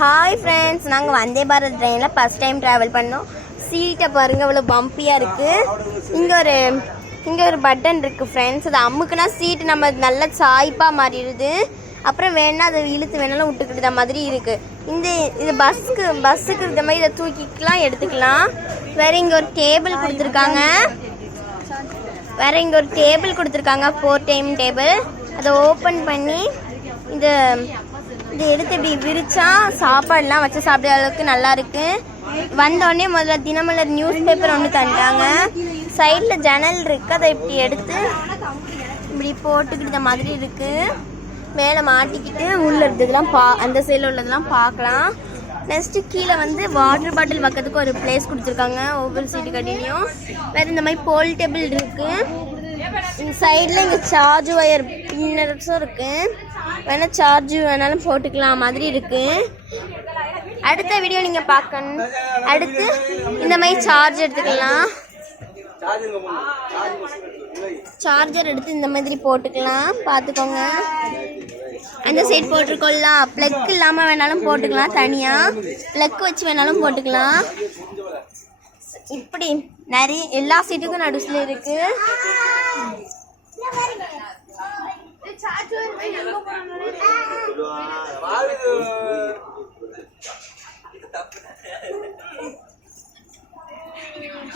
Hi friends, நாங்கள் வந்தே பாரத் ட்ரெயினில் first time travel பண்ணோம். சீட்டை பாருங்கள், அவ்வளோ பம்பியாக இருக்குது. இங்கே ஒரு பட்டன் இருக்குது ஃப்ரெண்ட்ஸ். அது அமுக்குனா சீட்டு நம்ம நல்லா சாய்ப்பாக மாறிடுது. அப்புறம் வேணால் அதை இழுத்து வேணாலும் விட்டுக்கிட்ட மாதிரி இருக்குது. இது பஸ்ஸுக்கு இந்த மாதிரி இதை தூக்கிக்கலாம், எடுத்துக்கலாம். வேறு இங்கே ஒரு டேபிள் கொடுத்துருக்காங்க. 4 டைம் டேபிள். அதை ஓப்பன் பண்ணி இதை எடுத்து இப்படி விரிச்சா சாப்பாடுலாம் வச்சு சாப்பிட்ற அளவுக்கு நல்லா இருக்கு. வந்தோடனே முதல்ல தினமலர் நியூஸ் பேப்பர் ஒன்று தந்தாங்க. சைடில் ஜன்னல் இருக்கு, அதை இப்படி எடுத்து இப்படி போட்டுக்கிட்ட மாதிரி இருக்கு. மேலே மாட்டிக்கிட்டு உள்ள இருந்ததுலாம் அந்த சைடில் உள்ளதெல்லாம் பார்க்கலாம். நெக்ஸ்ட்டு கீழே வாட்டர் பாட்டில் வைக்கிறதுக்கு ஒரு பிளேஸ் கொடுத்துருக்காங்க ஒவ்வொரு சீட்டு கட்டிலையும். வேறு இந்த மாதிரி போல்டேபிள் இருக்கு. இந்த சைடில் இங்கே சார்ஜ் ஒயர் பின்னர்ஸும் இருக்கு. வேணா சார்ஜ் வேணாலும் போட்டுக்கலாம் மாதிரி இருக்கு. அடுத்த வீடியோ நீங்க பார்க்கணும். அடுத்து இந்த மாதிரி சார்ஜ் எடுத்துக்கலாம். சார்ஜர் எடுத்து இந்த மாதிரி போட்டுக்கலாம், பார்த்துக்கோங்க. அந்த சைடு போட்டுருக்கோம்லாம். ப்ளக் இல்லாமல் வேணாலும் போட்டுக்கலாம், தனியாக ப்ளக் வச்சு வேணாலும் போட்டுக்கலாம். இப்படி நிறைய எல்லா சீட்டுக்கும் நடுவில் இருக்கு.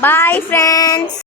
Bye friends.